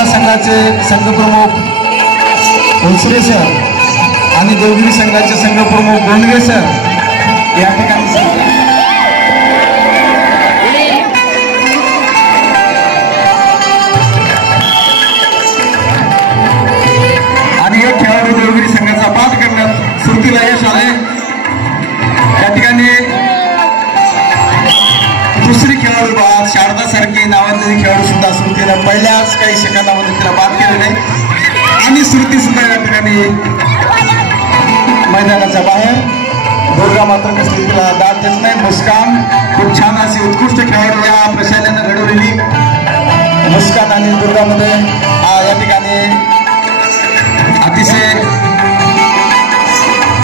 महिला संघाचे संघप्रमुख ओसरे सर आणि देवगिरी संघाचे संघप्रमुख गोंडगे सर या ठिकाणी आणि एक खेळाडू देवगिरी संघाचा बाद करण्यात सुरतीला यश आले। या ठिकाणी दुसरी खेळाडू बाद शारदा सारखी नावाजलेली खेळाडू सुद्धा सुरतीनं पहिल्याच काही सेकंदामध्ये तिला बाद केलेले आणि सुरती सुद्धा या ठिकाणी मैदानाच्या बाहेर। दुर्गा मात्र कसली तिला दाद देत नाही। मुस्कान खूप छान अशी उत्कृष्ट खेळाडू या प्रशालेनं घडवलेली मुस्कान आणि दुर्गामध्ये या ठिकाणी अतिशय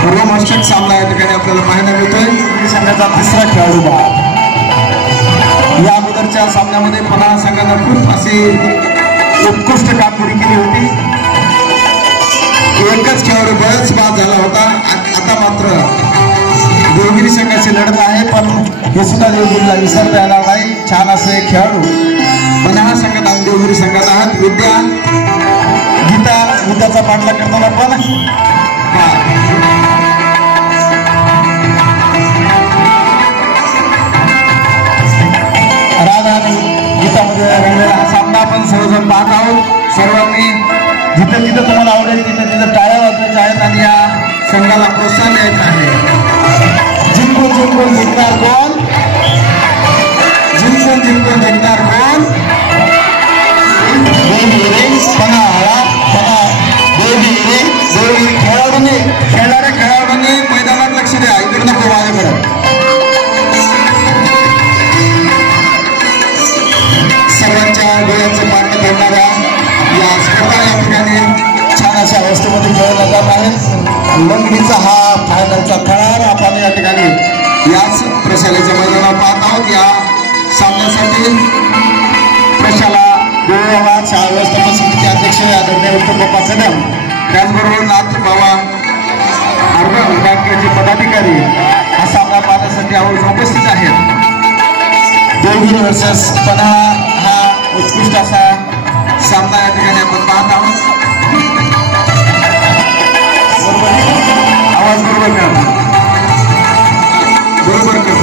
रोमांचक सामना या ठिकाणी आपल्याला पाहायला मिळतोय। संघाचा तिसरा खेळाडू बाद या अगोदरच्या सामन्यामध्ये पन्हाळा संघानं खूप अशी उत्कृष्ट कामगिरी केली होती। एकच खेळाडू बराच बाद झाला होता। आता मात्र देवगिरी संघाची लढत आहे, पण हे सुद्धा देवगिरीला विसरता येणार नाही। छान असे खेळाडू पन्हाळा संघात आणि देवगिरी संघात आहात। गीताचा पाठलाग करताना पण राधा आणि गीतामध्ये रंगलेला हा सामना आपण सर्वजण पाहत आहोत। सर्वांनी जिथं जिथं तुम्हाला आवडेल तिथं तिथं टाळ्या वाजवायच्या आहेत आणि या संघाला प्रोत्साहन द्यायचं आहे। जिंकून जिंकून जिंकणार कोण? जिंकून जिंकून जिंकणार कोण? खेळणाऱ्या खेळाडूंनी मैदानात लक्ष द्या, इकडे नको माझ्याकडे। सर्वांच्या डोळ्यांचं पाठ करणाऱ्या या स्पर्धा या ठिकाणी छान अशा अवस्थेमध्ये खेळल्या जात आहेत। लंगडीचा हा फायनलचा थरार आपण या ठिकाणी याच प्रशालेच्या मैदानावर पाहत आहोत। या सामन्यासाठी प्रशाला गोवाबाद शाळा व्यवस्थापन समिती अध्यक्ष आदरणीय उत्तम बाप्पा कदम, त्याचबरोबर नाथ बाबा अर्बन बँकेचे पदाधिकारी हा सामना पाहण्यासाठी आवर्जून उपस्थित आहेत। देवगिरी वर्सेस पन्हाळा हा उत्कृष्ट असा सामना या ठिकाणी आपण पाहत आहोत। आवाज बरोबर मिळाला, बरोबर करतो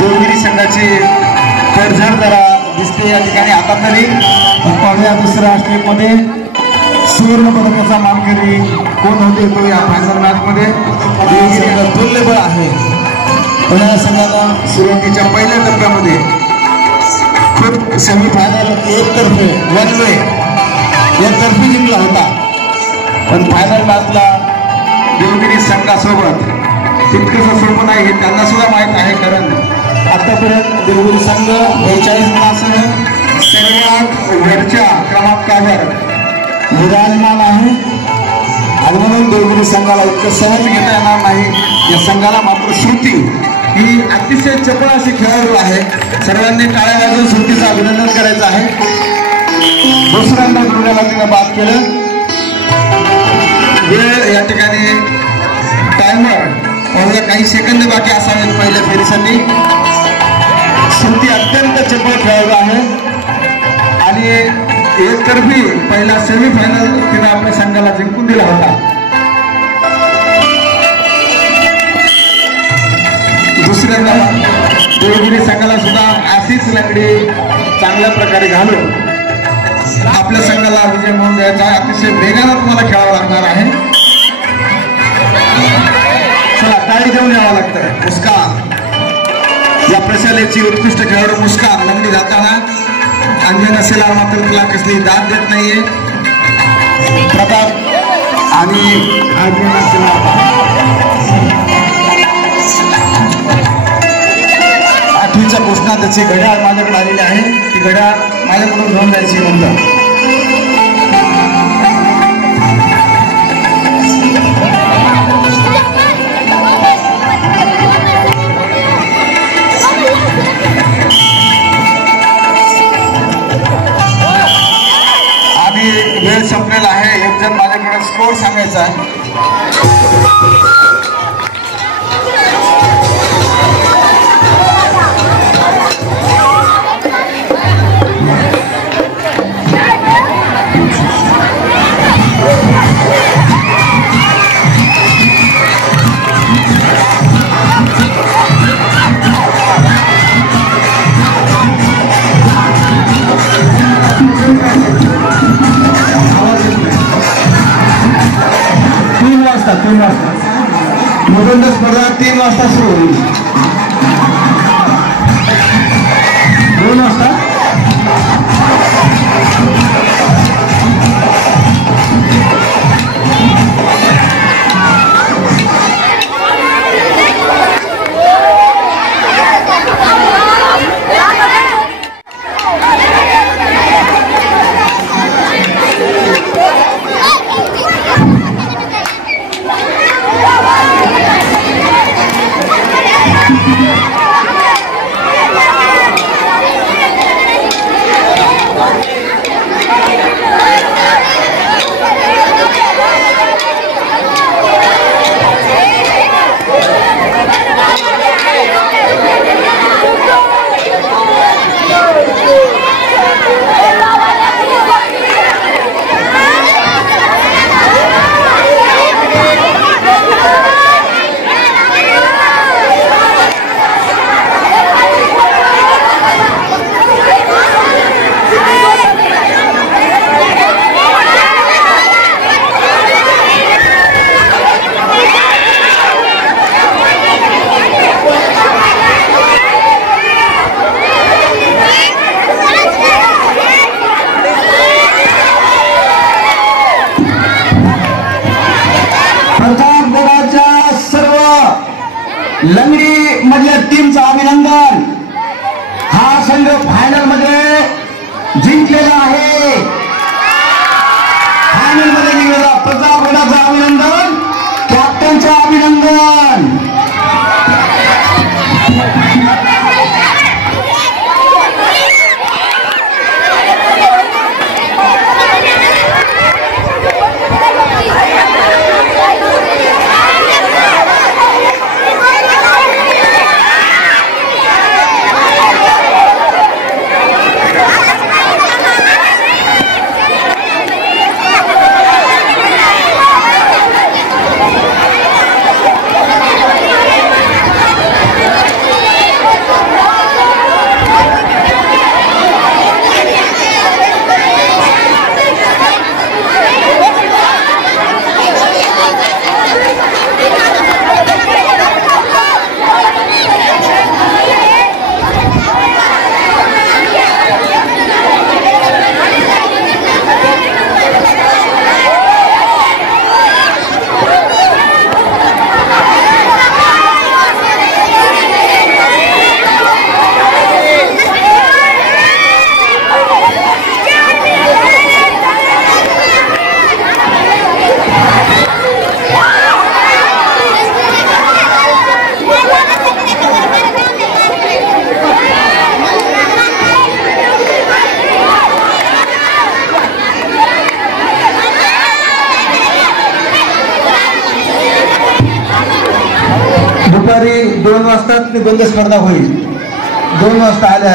देवगिरी संघाची तडजड जरा दिसते या ठिकाणी। आता तरी पहिल्या दुसऱ्या स्टेपमध्ये सुवर्ण पदकाचा मानकरी कोण होते तो या फायनल मॅच मध्ये देवगिरी तुल्यबळ आहे। पुण्या संघानं सुरुवातीच्या पहिल्या टप्प्यामध्ये खूप सेमीफायनल एकतर्फी जिंकला होता, पण फायनल मॅचला देवगिरी संघासोबत तितकंसं सोपं नाही हे त्यांना सुद्धा माहीत आहे। कारण आतापर्यंत देवगिरी संघ 42 गुणांसह सर्वात वरच्या क्रमांकावर विराजमान आहे आणि म्हणून देवगिरी संघाला इतकं सहज घेता येणार नाही। या संघाला मात्र श्रुती ही अतिशय चपळ अशी खेळाडू आहे। सर्वांनी टाळ्या वाजवून श्रुतीचं अभिनंदन करायचं आहे। दुसऱ्यांदा दुर्गाला तिनं बाद केलं। वेळ या ठिकाणी टायमर काही सेकंद बाकी असावेत पहिल्या फेरीसाठी। श्रुती अत्यंत चपळ खेळाडू आहे आणि एकतर्फी पहिला सेमीफायनल तिने आपल्या संघाला जिंकून दिला होता। दुसऱ्यांदा देवगिरी संघाला सुद्धा अशीच लंगडी चांगल्या प्रकारे घालून आपल्या संघाला विजय म्हणून द्यायचा आहे। अतिशय वेगानं तुम्हाला खेळावं लागणार आहे। चला टाळी देऊन यावं लागतं। मुस्कान या प्रशालेची उत्कृष्ट खेळाडू मुस्कान लंगडी घालताना अंजना सेलार मात्र तिला कसली दाद देत नाहीये। प्रताप आणि अंजना सेलार 8वीच्या घोषणा त्याची घड्याळ माझ्याकडे आलेली आहे। ती घड्याळ माझ्याकडून घेऊन जायची नंतर वेळ संपलेला आहे। एक जण माझ्याकडे स्कोर सांगायचा आहे। 3 वाजता. मुकुंद स्पर्धा 3 वाजता सुरू होईल. 2 वाजता लंगडी मधल्या टीमचं अभिनंदन. हा संघ फायनल मध्ये जिंकलेला आहे. फायनल मध्ये निघाला. प्रतापगडाचं अभिनंदन. कॅप्टनचं अभिनंदन. दुपारी 2 वाजता निबंध स्पर्धा होईल. 2 वाजता आल्या